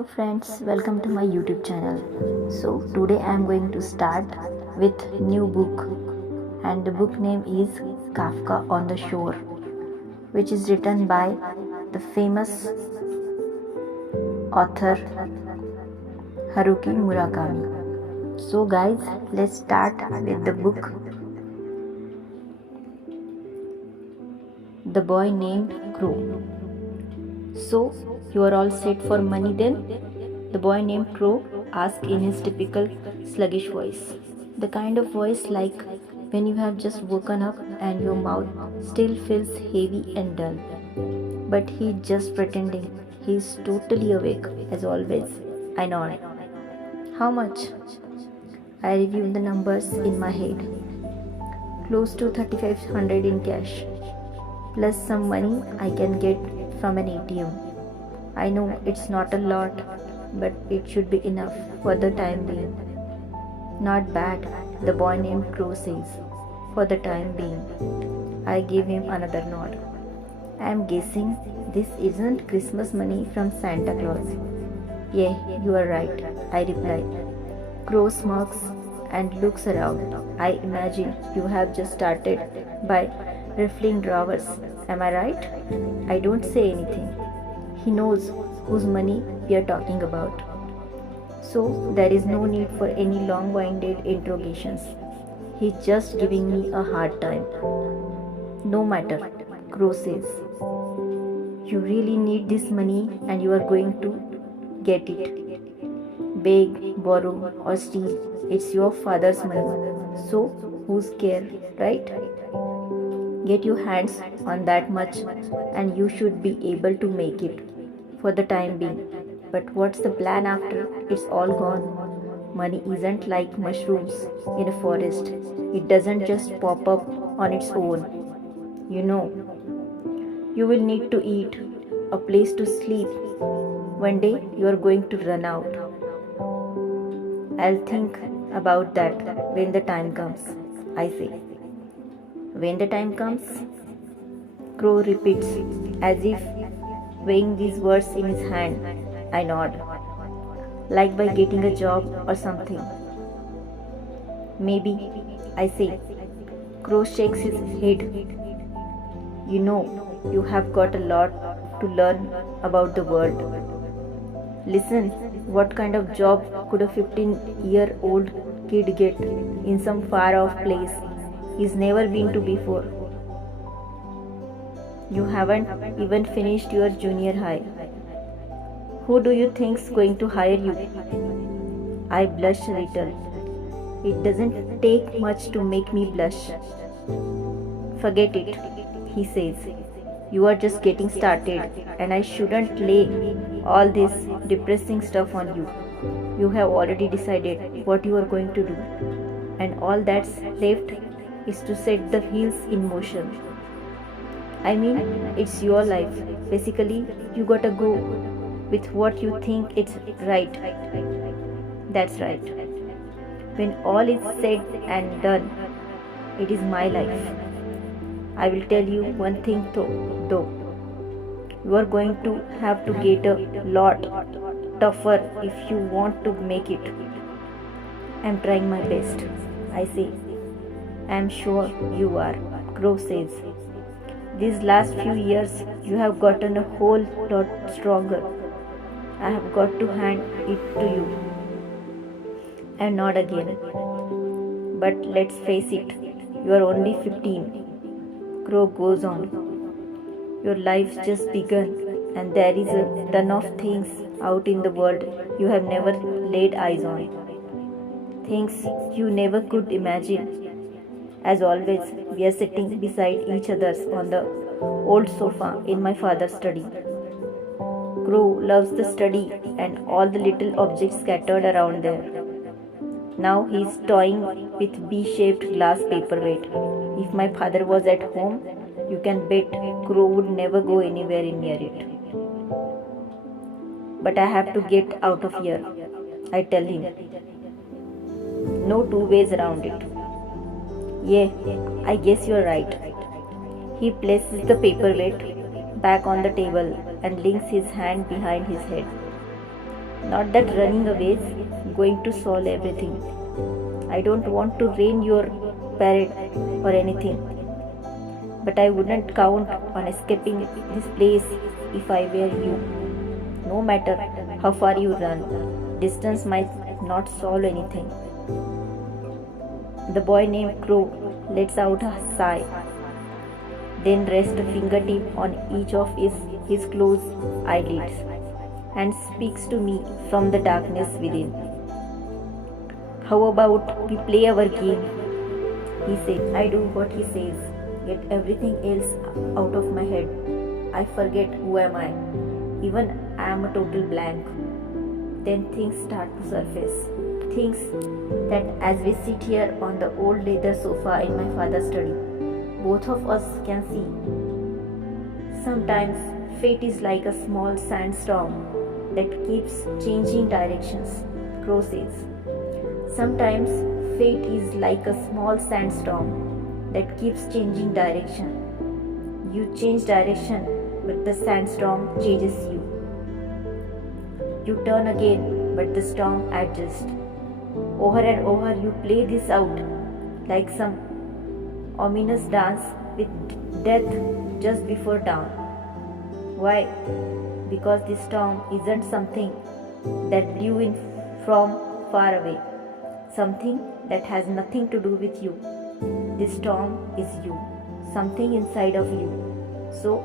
Hello friends, welcome to my YouTube channel. So today I am going to start with new book, and the book name is Kafka on the Shore, which is written by the famous author Harukimurakami. So guys, let's start with the book. The Boy Named Crow. So you are all set for money then? The boy named Crow asked in his typical sluggish voice. The kind of voice like when you have just woken up and your mouth still feels heavy and dull. But he's just pretending. He's totally awake, as always. I nod. How much? I review the numbers in my head. Close to 3,500 in cash, plus some money I can get from an ATM. I know it's not a lot, but it should be enough for the time being. Not bad, the boy named Crow says. For the time being. I give him another nod. I am guessing this isn't Christmas money from Santa Claus. Yeah, you are right, I reply. Crow smirks and looks around. I imagine you have just started by riffling drawers. Am I right? I don't say anything. He knows whose money we are talking about. So there is no need for any long-winded interrogations. He's just giving me a hard time. No matter, Crow says. You really need this money and you are going to get it. Beg, borrow or steal. It's your father's money. So who's care, right? Get your hands on that much and you should be able to make it for the time being. But what's the plan after it's all gone? Money isn't like mushrooms in a forest. It doesn't just pop up on its own. You know, you will need to eat, a place to sleep. One day you are going to run out. I'll think about that when the time comes, I say. When the time comes? Crow repeats, as if weighing these words in his hand. I nod. Like by getting a job or something. Maybe, I say. Crow shakes his head. You know, you have got a lot to learn about the world. Listen, what kind of job could a 15-year-old kid get in some far-off place he's never been to before? You haven't even finished your junior high. Who do you think's going to hire you? I blush a little. It doesn't take much to make me blush. Forget it, he says. You are just getting started and I shouldn't lay all this depressing stuff on you. You have already decided what you are going to do, and all that's left is to set the wheels in motion. I mean, it's your life. Basically, you gotta go with what you think it's right. That's right. When all is said and done, it is my life. I will tell you one thing though. You are going to have to get a lot tougher if you want to make it. I am trying my best, I say. I am sure you are, Crow says. These last few years you have gotten a whole lot stronger. I have got to hand it to you. I nod again. But let's face it, you are only 15. Crow goes on. Your life's just begun and there is a ton of things out in the world you have never laid eyes on. Things you never could imagine. As always, we are sitting beside each other on the old sofa in my father's study. Crow loves the study and all the little objects scattered around there. Now he is toying with B-shaped glass paperweight. If my father was at home, you can bet Crow would never go anywhere near it. But I have to get out of here, I tell him. No two ways around it. Yeah, I guess you're right. He places the paperweight back on the table and links his hand behind his head. Not that running away is going to solve everything. I don't want to rain your parade or anything. But I wouldn't count on escaping this place if I were you. No matter how far you run, distance might not solve anything. The boy named Crow lets out a sigh, then rests a fingertip on each of his closed eyelids and speaks to me from the darkness within. How about we play our game? He says. I do what he says, get everything else out of my head. I forget who am I. Even I am a total blank. Then things start to surface. Things that as we sit here on the old leather sofa in my father's study, both of us can see. Sometimes fate is like a small sandstorm that keeps changing directions, Crow says. Sometimes fate is like a small sandstorm that keeps changing direction. You change direction, but the sandstorm changes you. You turn again, but the storm adjusts. Over and over you play this out like some ominous dance with death just before dawn. Why? Because the storm isn't something that blew in from far away, something that has nothing to do with you. This storm is you, something inside of you. So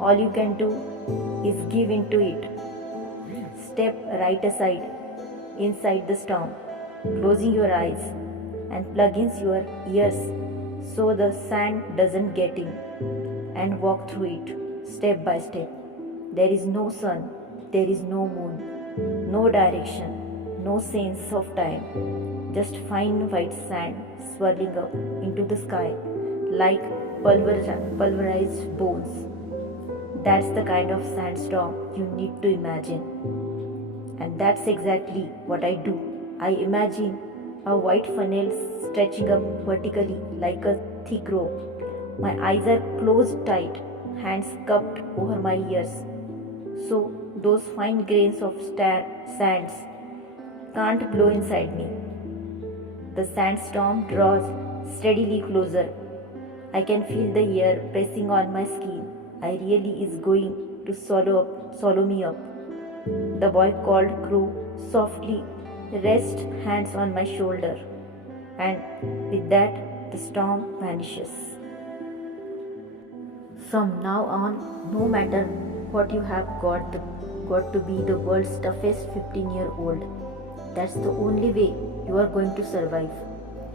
all you can do is give into it. Step right aside, inside the storm, closing your eyes and plugging your ears so the sand doesn't get in, and walk through it step by step. There is no sun, there is no moon, no direction, no sense of time, just fine white sand swirling up into the sky like pulverized bones. That's the kind of sandstorm you need to imagine. And that's exactly what I do. I imagine a white funnel stretching up vertically like a thick rope. My eyes are closed tight, hands cupped over my ears, so those fine grains of sands can't blow inside me. The sandstorm draws steadily closer. I can feel the air pressing on my skin. I really is going to swallow me up. The boy called Crow softly rests hands on my shoulder, and with that the storm vanishes. From now on, no matter what you have got to be the world's toughest 15-year-old. That's the only way you are going to survive.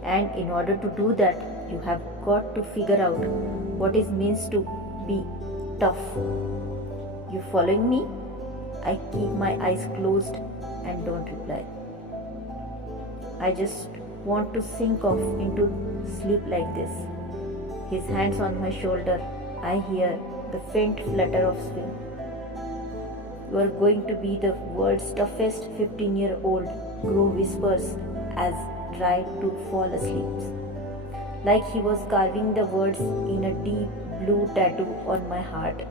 And in order to do that, you have got to figure out what it means to be tough. You following me? I keep my eyes closed and don't reply. I just want to sink off into sleep like this. His hands on my shoulder. I hear the faint flutter of swing. You are going to be the world's toughest 15-year-old, Crow whispers as tried to fall asleep. Like he was carving the words in a deep blue tattoo on my heart.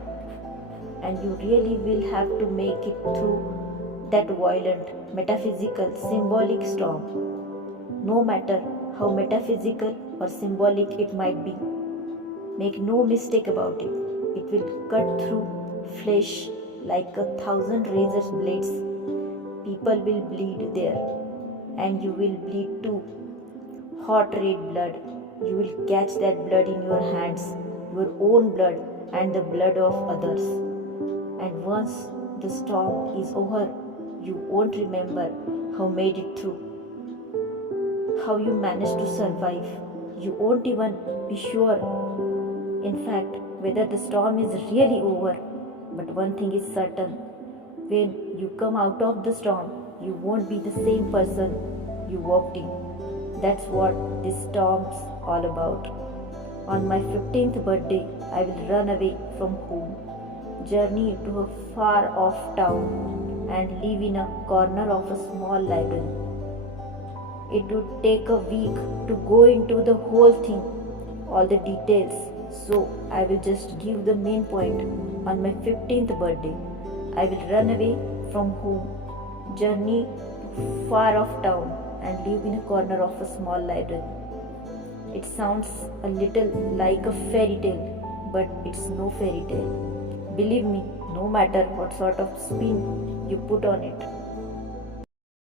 And you really will have to make it through that violent, metaphysical, symbolic storm. No matter how metaphysical or symbolic it might be. Make no mistake about it. It will cut through flesh like 1,000 razor blades. People will bleed there, and you will bleed too. Hot red blood. You will catch that blood in your hands, your own blood and the blood of others. And once the storm is over, you won't remember how made it through, how you managed to survive. You won't even be sure, in fact, whether the storm is really over. But one thing is certain, when you come out of the storm, you won't be the same person you walked in. That's what this storm's all about. On my 15th birthday, I will run away from home, journey to a far off town, and live in a corner of a small library. It would take a week to go into the whole thing, all the details, so I will just give the main point. On my 15th birthday, I will run away from home, journey far off town, and live in a corner of a small library. It sounds a little like a fairy tale, but it's no fairy tale. Believe me, no matter what sort of spin you put on it.